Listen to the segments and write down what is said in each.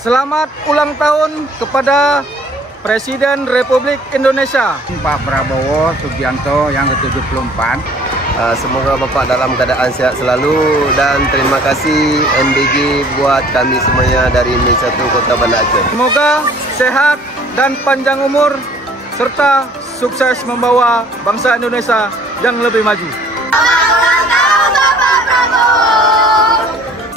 Selamat ulang tahun kepada Presiden Republik Indonesia Pak Prabowo Subianto yang ke-74. Semoga Bapak dalam keadaan sehat selalu dan terima kasih MBG buat kami semuanya dari Min 1 Kota Banda Aceh. Semoga sehat dan panjang umur serta sukses membawa bangsa Indonesia yang lebih maju.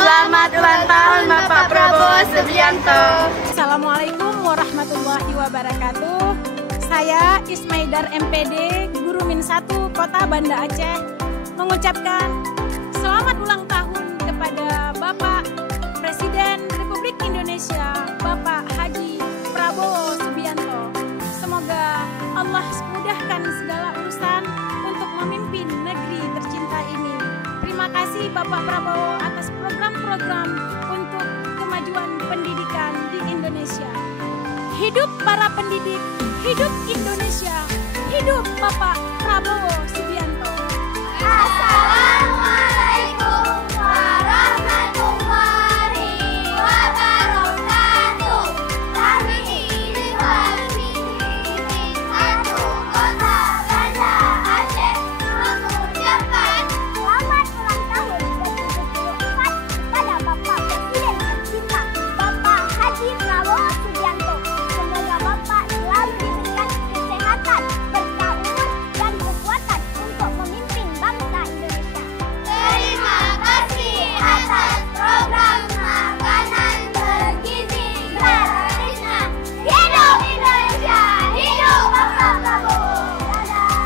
Selamat ulang tahun Bapak Prabowo Subianto. Assalamualaikum warahmatullahi wabarakatuh. Saya Ismaidar MPD, Guru Min 1 Kota Banda Aceh, mengucapkan selamat ulang tahun kepada Bapak Presiden Republik Indonesia, Bapak Haji Prabowo Subianto. Semoga Allah mudahkan segala urusan untuk memimpin negeri tercinta ini. Terima kasih Bapak Prabowo atas program-program untuk kemajuan pendidikan di Indonesia. Hidup para pendidik, hidup Indonesia, hidup Bapak Prabowo Subianto. Assalamualaikum warahmatullahi wabarakatuh. Kami ini warga Min 1 Kota Banda Aceh mengucapkan selamat ulang tahun ke-74 pada Bapak Presiden tercinta Bapak Haji Prabowo Subianto. Semoga Bapak selalu diberikan kesehatan, berkah umur dan kekuatan untuk memimpin bangsa Indonesia. Terima kasih atas program makanan bergizi gratisnya. Hidup Indonesia, hidup Bapak Prabowo. Dadah.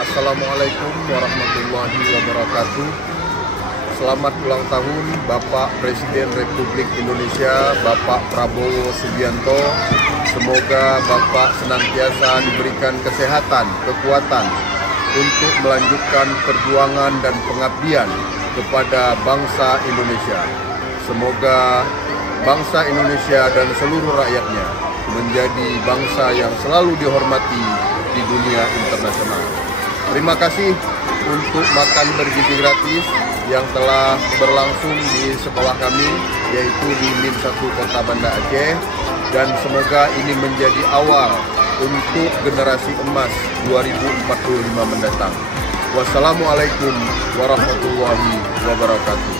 Assalamualaikum warahmatullahi wabarakatuh. Selamat ulang tahun Bapak Presiden Republik Indonesia, Bapak Prabowo Subianto. Semoga Bapak senantiasa diberikan kesehatan, kekuatan untuk melanjutkan perjuangan dan pengabdian kepada bangsa Indonesia. Semoga bangsa Indonesia dan seluruh rakyatnya menjadi bangsa yang selalu dihormati di dunia internasional. Terima kasih untuk makan bergizi gratis yang telah berlangsung di sekolah kami, yaitu di Min 1 Kota Banda Aceh, dan semoga ini menjadi awal untuk generasi emas 2045 mendatang. Wassalamualaikum warahmatullahi wabarakatuh.